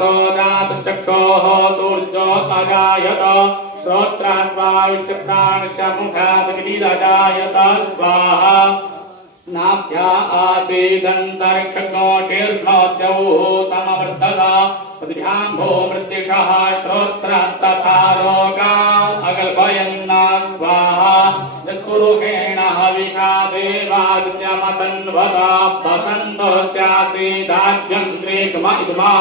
सोदातुश्चक्षोः सूर्यो अजायत श्रोत्राद्वायुष्यप्राणशमुखादग्निरजायत स्वाहा नाभ्या आसीदन्तरिक्षज्ञो शीर्ष्णोद्यौः समवर्तत पृथिव्याम्भो मृत्युषः श्रोत्रात् तथा लोकान् अकल्पयन् स्वाहा यत्पुरुषेण हविषा देवादित्यमतन्वता वसन्तोऽस्यासीदाज्यं त्रिकमइदमा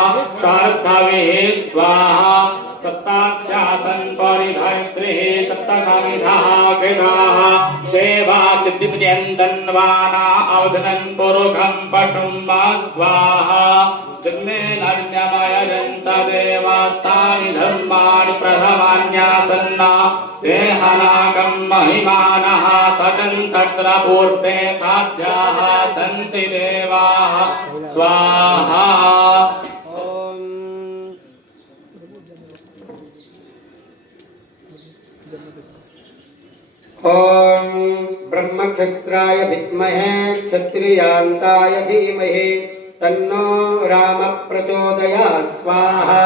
शार्दवेः स्वाहा सप्तास्यासन् परिधस्त्रिः सप्तसमिधः कृताः देवाचिद्दिप्यन्दन्वाना अवधनन् पुरुषं पशुं वा स्वाहा जन्मेनर्ण्यमयजन्त देवास्तानि धर्माणि प्रथमान्यासन्ना देहनाकं महिमानः सचन् तत्र पूर्ते साध्याः सन्ति देवाः स्वाहा ओम ब्रह्मक्षत्राय विद्महे क्षत्रियान्ताय धीमहि तन्नो राम प्रचोदयात् स्वाहा।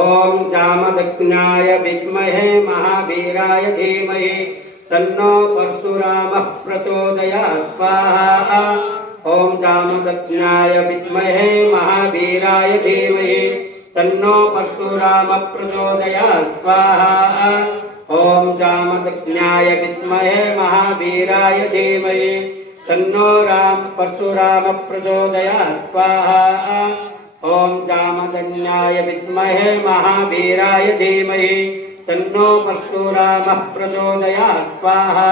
ओम जामदग्नाय विद्महे महावीराय धीमहि तन्नो परशुरामः प्रचोदयात् स्वाहा। ओम जामदग्नाय विद्महे महावीराय धीमहि तन्नो परशुरामः प्रचोदयात् स्वाहा। ओम जामदग्नाय विद्महे महावीराय धीमहि तन्नो राम परशुराम प्रचोदयात् स्वाहा। ओम जामदग्नाय विद्महे महावीराय धीमहि तन्नो परशुराम प्रचोदयात् स्वाहा।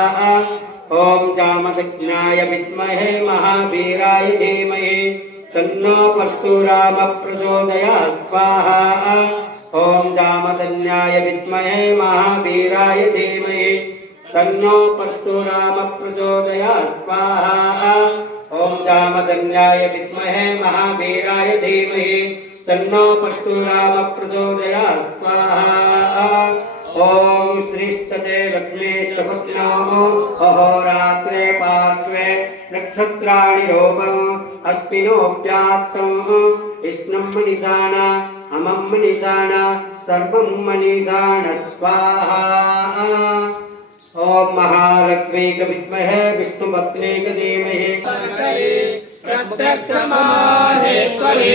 ओम जामदग्नाय विद्महे महावीराय धीमहि तन्नो परशुराम प्रचोदयात् स्वाहा। ओम जामदग्नाय विद्महे महावीराय धीमहि तन्नो परशुराम प्रचोदयात् स्वाहा। ओम जामदग्नाय विद्महे महावीराय धीमहि तन्नो परशुराम प्रचोदयात् स्वाहा। ओम श्रीस्तते लक्ष्मी स्वप्नो अहोरात्रे पार्श्वे नक्षत्राणि रोपम् अस्मिनोऽप्यात्तं विष्णुं मनीषाणा अमं मनीषाणा सर्वं मनीषाण स्वाहा। ओम महालक्ष्मी च विद्महे विष्णुपत्नी च धीमहि प्रत्यक्षमाहेश्वरी।